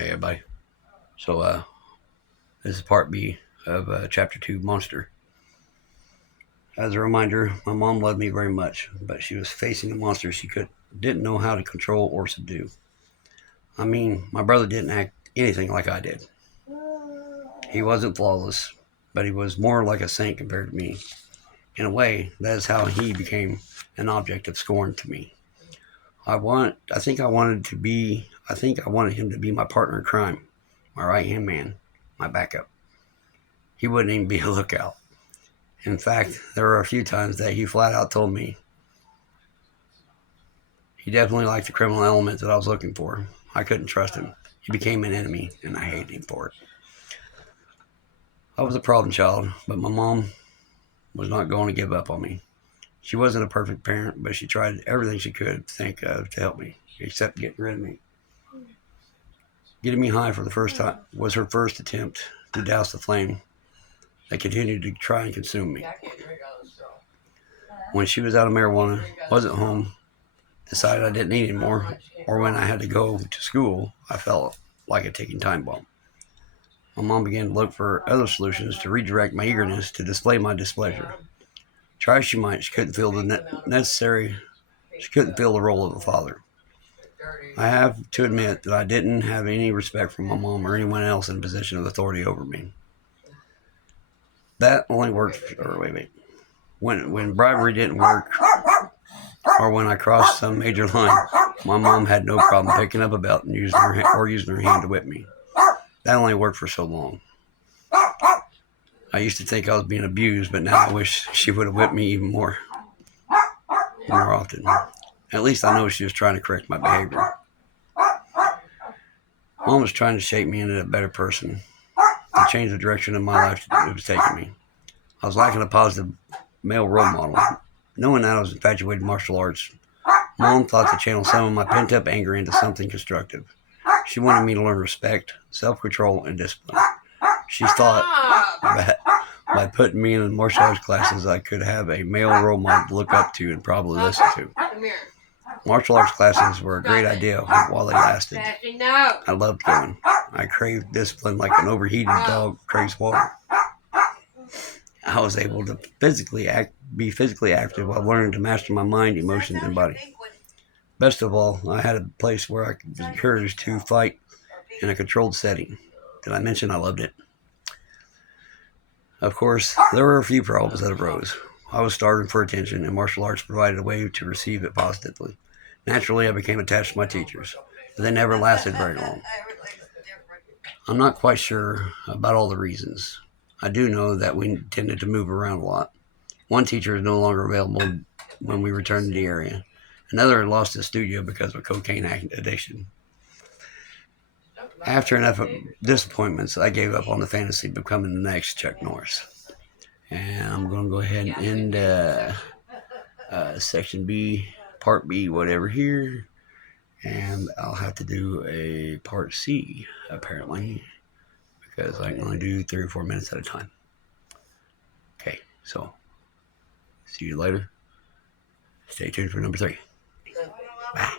Hey everybody. So this is part B of Chapter 2 Monster. As a reminder, my mom loved me very much, but she was facing a monster she didn't know how to control or subdue. I mean, my brother didn't act anything like I did. He wasn't flawless, but he was more like a saint compared to me. In a way, that is how he became an object of scorn to me. I think I wanted him to be my partner in crime, my right hand man, my backup. He wouldn't even be a lookout. In fact, there were a few times that he flat out told me he definitely liked the criminal element that I was looking for. I couldn't trust him. He became an enemy, and I hated him for it. I was a problem child, but my mom was not going to give up on me. She wasn't a perfect parent, but she tried everything she could think of to help me, except getting rid of me. Getting me high for the first time was her first attempt to douse the flame that continued to try and consume me. When she was out of marijuana, wasn't home, decided I didn't need anymore, or when I had to go to school, I felt like a ticking time bomb. My mom began to look for other solutions to redirect my eagerness to display my displeasure. Try as she might, she couldn't feel she couldn't feel the role of a father. I have to admit that I didn't have any respect for my mom or anyone else in a position of authority over me. That only worked, when bribery didn't work, or when I crossed some major line, my mom had no problem picking up a belt and using her hand to whip me. That only worked for so long. I used to think I was being abused, but now I wish she would have whipped me even more often. At least I know she was trying to correct my behavior. Mom was trying to shape me into a better person, to change the direction of my life it was taking me. I was lacking a positive male role model. Knowing that I was infatuated with martial arts, Mom thought to channel some of my pent-up anger into something constructive. She wanted me to learn respect, self-control, and discipline. She thought that by putting me in the martial arts classes, I could have a male role model to look up to and probably listen to. Martial arts classes were a great idea while they lasted. I loved going. I craved discipline like an overheated dog craves water. I was able to be physically active while learning to master my mind, emotions, and body. Best of all, I had a place where I was encouraged to fight in a controlled setting. Did I mention I loved it? Of course, there were a few problems that arose. I was starving for attention, and martial arts provided a way to receive it positively. Naturally, I became attached to my teachers, but they never lasted very long. I'm not quite sure about all the reasons. I do know that we tended to move around a lot. One teacher is no longer available when we returned to the area. Another had lost his studio because of cocaine addiction. After enough disappointments, I gave up on the fantasy of becoming the next Chuck Norris. And I'm going to go ahead and end section B, part B, whatever here. And I'll have to do a part C, apparently, because I can only do 3 or 4 minutes at a time. Okay, so see you later. Stay tuned for number 3. Bye.